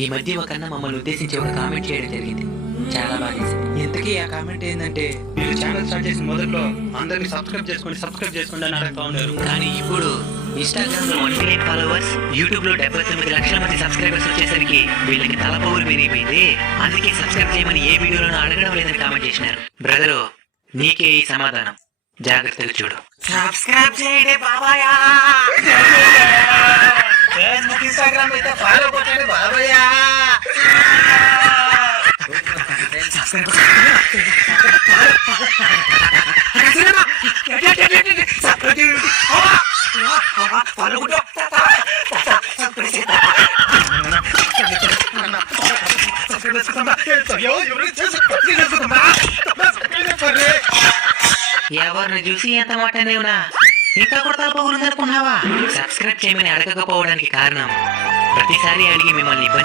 ఈ మధ్య ఒక అన్న మమ్మల్ని ఉద్దేశించి ఒక కామెంట్ చేయడం జరిగింది. చాలా బాగా చేసింది. ఇంతకీ ఆ కామెంట్ ఏంటంటే, మీరు ఛానల్ స్టార్ట్ చేసిన మొదట్లో అందరినీ సబ్స్క్రైబ్ చేసుకోండి అని అడుగుతా ఉన్నారు. కానీ ఇప్పుడు ఇన్స్టాగ్రామ్ లో 1 మిలియన్ ఫాలోవర్స్, యూట్యూబ్ లో 79 లక్షల మంది సబ్స్క్రైబర్స్ వచ్చేసరికి వీళ్ళకి తలపౌరు విరిగిపోయింది. అందుకే సబ్స్క్రైబ్ చేయమని ఏ వీడియోలోనూ అడగడం లేదని కామెంట్ చేసినారు. బ్రదరు, నీకే ఈ సమాధానం, జాగ్రత్తగా చూడు. సబ్స్క్రైబ్ చేయండి బాబాయ్. ఫేస్బుక్, ఇన్స్టాగ్రామ్ అయితే ఫాలో కొట్టండి బాబాయ్. ఎవరిని చూసి ఎంత మాట నేవునా ఇంకా కూడా తలపగురుందనుకున్నావా? సబ్స్క్రైబ్ చేయమని అడగకపోవడానికి కారణం, ప్రతిసారి అడిగి మిమ్మల్ని ఇబ్బంది